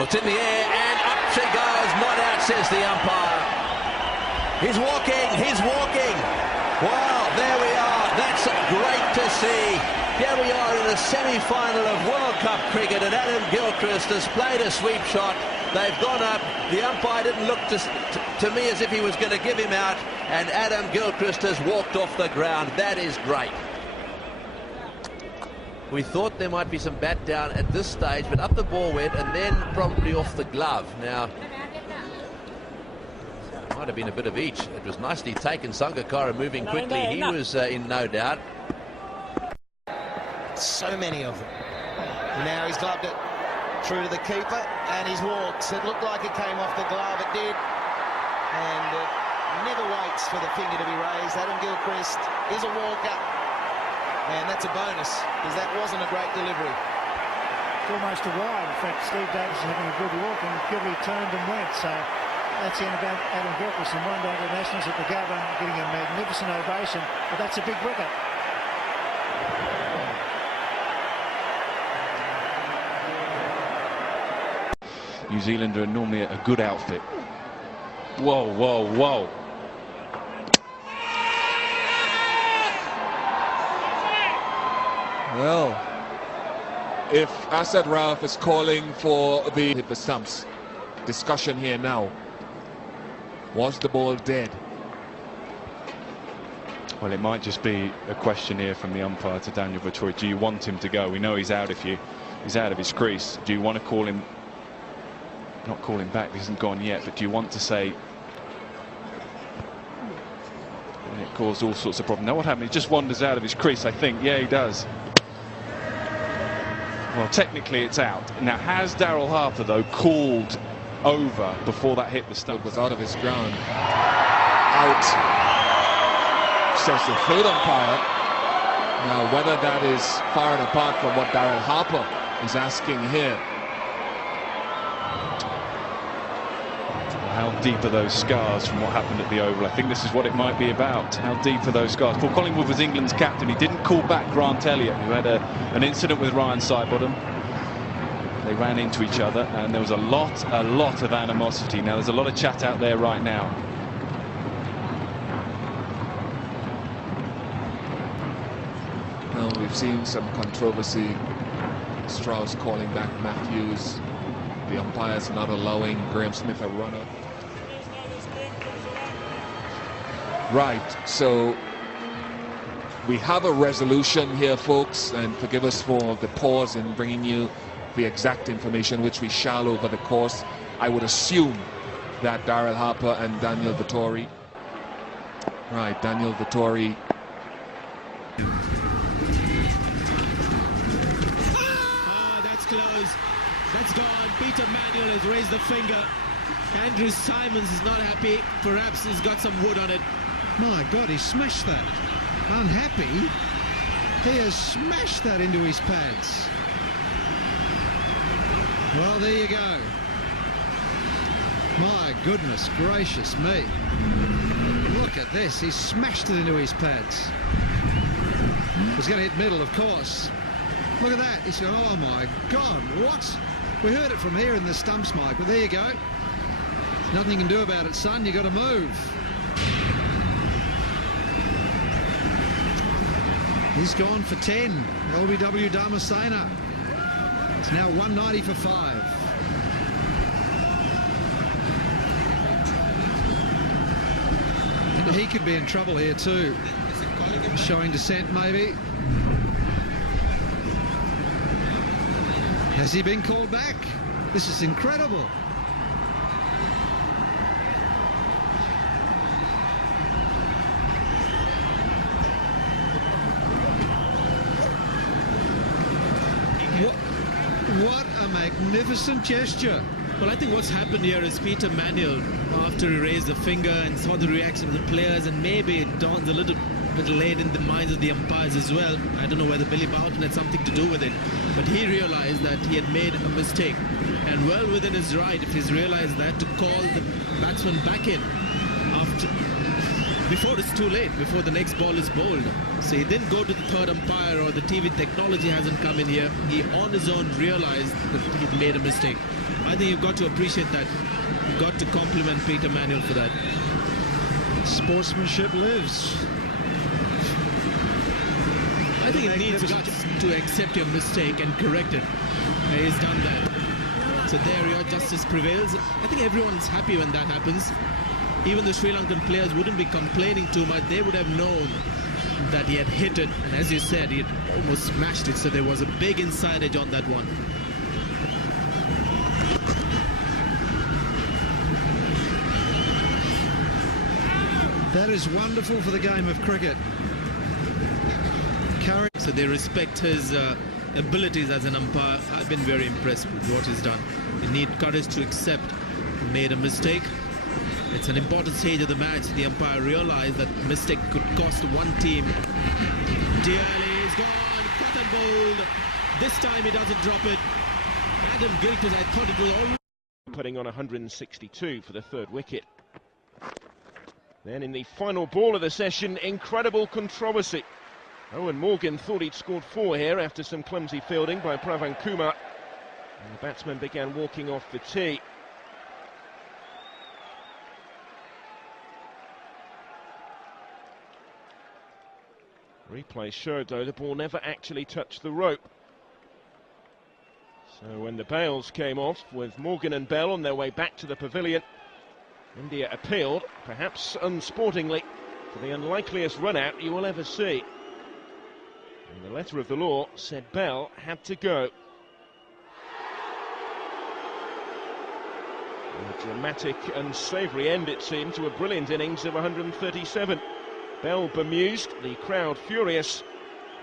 It's in the air, and up she goes. Not out, says the umpire. He's walking, he's walking. Wow, there we are. That's great to see. Here we are in the semi-final of World Cup cricket, and Adam Gilchrist has played a sweep shot. They've gone up. The umpire didn't look to me as if he was going to give him out, and Adam Gilchrist has walked off the ground. That is great. We thought there might be some bat down at this stage, but up the ball went and then probably off the glove. Now, it might have been a bit of each. It was nicely taken. Sangakkara moving quickly. He was in no doubt. So many of them. Now he's gloved it through to the keeper and he's walked. It looked like it came off the glove. It did. And never waits for the finger to be raised. Adam Gilchrist is a walker. And that's a bonus, because that wasn't a great delivery. It's almost a wide. In fact, Steve Davis is having a good walk, and Gilby turned and went. So that's the end about Adam Gilchrist, and one day the Nationals at the Gabba getting a magnificent ovation. But that's a big wicket. New Zealand are normally a good outfit. Whoa, whoa, whoa. Well, if Asad Rauf is calling for the stumps, discussion here now. Was the ball dead? Well, it might just be a question here from the umpire to Daniel Vettori. Do you want him to go? We know he's out he's out of his crease. Do you want to call him? Not call him back. He hasn't gone yet. But do you want to say? And it caused all sorts of problems. Now what happened? He just wanders out of his crease, I think. Yeah, he does. Well, technically it's out. Now, has Daryl Harper, though, called over before that hit the stump? It was out of his ground. Out, says the third umpire. Now, whether that is far and apart from what Daryl Harper is asking here. How deep are those scars from what happened at the Oval? I think this is what it might be about. How deep are those scars? Paul Collingwood was England's captain. He didn't call back Grant Elliott, who had an incident with Ryan Sidebottom. They ran into each other, and there was a lot of animosity. Now, there's a lot of chat out there right now. Now, we've seen some controversy. Strauss calling back Matthews. The umpires not allowing Graham Smith a runner. Right, so we have a resolution here, folks, and forgive us for the pause in bringing you the exact information, which we shall over the course. I would assume that Daryl Harper and Daniel Vettori. Right, Daniel Vettori. That's close. That's gone. Peter Manuel has raised the finger. Andrew Simons is not happy. Perhaps he's got some wood on it. My God, he smashed that. Unhappy? He has smashed that into his pads. Well, there you go. My goodness gracious me. Look at this. He smashed it into his pads. He was going to hit middle, of course. Look at that. He's going, oh my God, what? We heard it from here in the stumps, Mike, but there you go. Nothing you can do about it, son. You got to move. He's gone for 10. LBW Dharmasena. It's now 190 for 5. And he could be in trouble here too. Showing dissent, maybe. Has he been called back? This is incredible. What a magnificent gesture. Well, I think what's happened here is Peter Manuel, after he raised the finger and saw the reaction of the players, and maybe it dawns a little bit late in the minds of the umpires as well. I don't know whether Billy Boughton had something to do with it, but he realized that he had made a mistake, and well within his right, if he's realized that, to call the batsman back in after. before it's too late, before the next ball is bowled. So he didn't go to the third umpire, or the TV technology hasn't come in here. He on his own realized that he'd made a mistake. I think you've got to appreciate that. You've got to compliment Peter Manuel for that. Sportsmanship lives. I think it needs guts to accept your mistake and correct it. He's done that. So there your justice prevails. I think everyone's happy when that happens. Even the Sri Lankan players wouldn't be complaining too much. They would have known that he had hit it. And as you said, he had almost smashed it. So there was a big inside edge on that one. That is wonderful for the game of cricket. So they respect his abilities as an umpire. I've been very impressed with what he's done. You need courage to accept he made a mistake. It's an important stage of the match. The umpire realized that mistake could cost one team. Dearly is gone, cut and bowled. This time he doesn't drop it. Adam Gilchrist, I thought it was already putting on 162 for the third wicket. Then in the final ball of the session, incredible controversy. Owen Morgan thought he'd scored 4 here after some clumsy fielding by Pravan Kumar. And the batsman began walking off the tee. Replay showed, though, the ball never actually touched the rope. So when the bails came off, with Morgan and Bell on their way back to the pavilion, India appealed, perhaps unsportingly, for the unlikeliest run-out you will ever see. And the letter of the law said Bell had to go. A dramatic and savoury end, it seemed, to a brilliant innings of 137. Bell bemused, the crowd furious,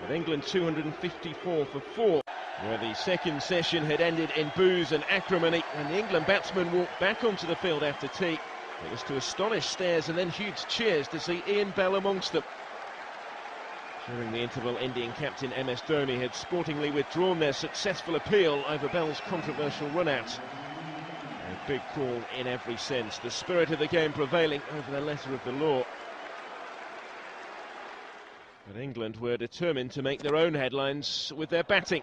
with England 254 for 4. Where the second session had ended in boos and acrimony, and the England batsmen walked back onto the field after tea, it was to astonished stares and then huge cheers to see Ian Bell amongst them. During the interval, Indian captain MS Dhoni had sportingly withdrawn their successful appeal over Bell's controversial run-out. A big call in every sense, the spirit of the game prevailing over the letter of the law. But England were determined to make their own headlines with their batting.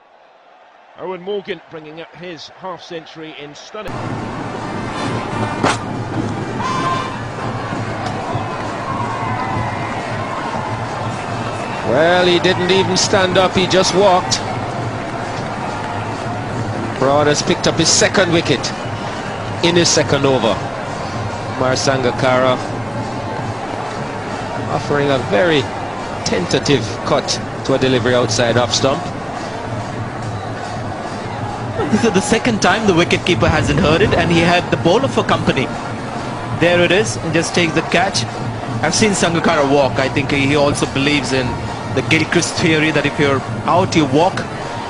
Owen Morgan bringing up his half-century in stunning. Well, he didn't even stand up, he just walked. Broad has picked up his second wicket in his second over. Kumar Sangakkara offering a very tentative cut to a delivery outside off stump. This is the second time the wicketkeeper hasn't heard it, and he had the bowler for company. There it is, and just takes the catch. I've seen Sangakkara walk. I think he also believes in the Gilchrist theory that if you're out, you walk.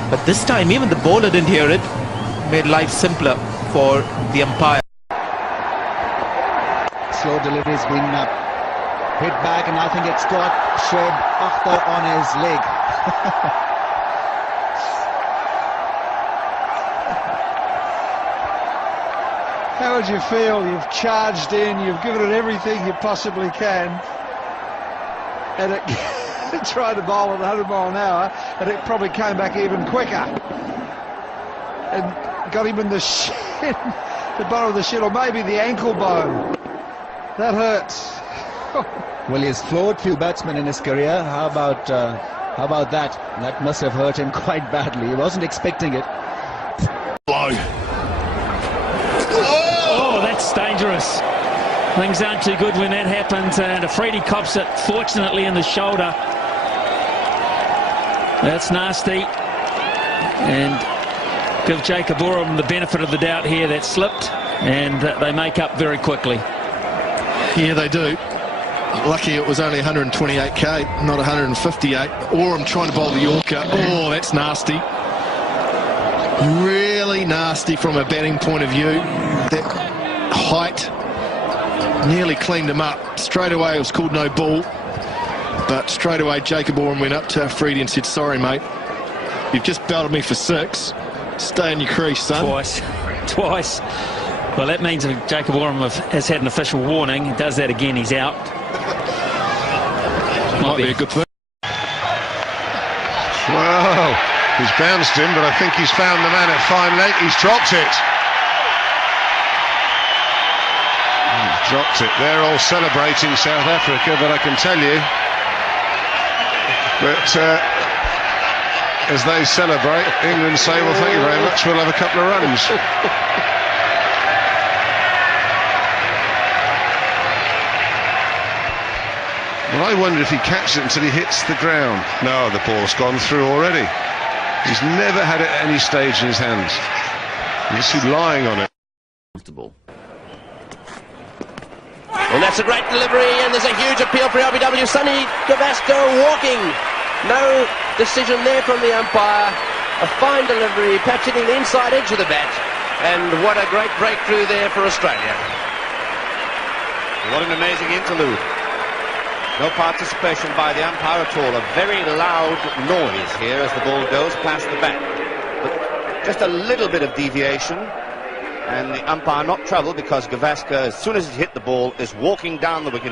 But this time, even the bowler didn't hear it. Made life simpler for the umpire. Slow delivery has been hit back, and I think it's got Shoaib Akhtar on his leg. How would you feel? You've charged in, you've given it everything you possibly can, and it tried to bowl at 100 mile an hour, and it probably came back even quicker and got him in the shin, the bottom of the shin, or maybe the ankle bone. That hurts. Well, he's floored few batsmen in his career. How about that? That must have hurt him quite badly. He wasn't expecting it. Blow. Oh, that's dangerous. Things aren't too good when that happens, and Afridi cops it, fortunately, in the shoulder. That's nasty. And give Jacob Oram the benefit of the doubt here. That slipped, and they make up very quickly. Yeah, they do. Lucky it was only 128k, not 158. Oram trying to bowl the Yorker. Oh, that's nasty. Really nasty from a batting point of view. That height nearly cleaned him up. Straight away it was called no ball, but straight away Jacob Oram went up to Afridi and said, sorry mate, you've just belted me for 6. Stay in your crease, son. Twice. Well, that means Jacob Oram has had an official warning. He does that again, he's out. might be a good thing. Well, he's bounced him, but I think he's found the man at fine leg. He's dropped it. He's dropped it. They're all celebrating South Africa, but I can tell you that as they celebrate, England say, well, thank you very much, we'll have a couple of runs. Well, I wonder if he catches it until he hits the ground. No, the ball's gone through already. He's never had it at any stage in his hands. You see lying on it. Well, that's a great delivery, and there's a huge appeal for LBW. Sonny Gavasco walking. No decision there from the umpire. A fine delivery, perhaps hitting the inside edge of the bat. And what a great breakthrough there for Australia. What an amazing interlude. No participation by the umpire at all. A very loud noise here as the ball goes past the bat. But just a little bit of deviation, and the umpire not troubled because Gavasca, as soon as he hit the ball, is walking down the wicket.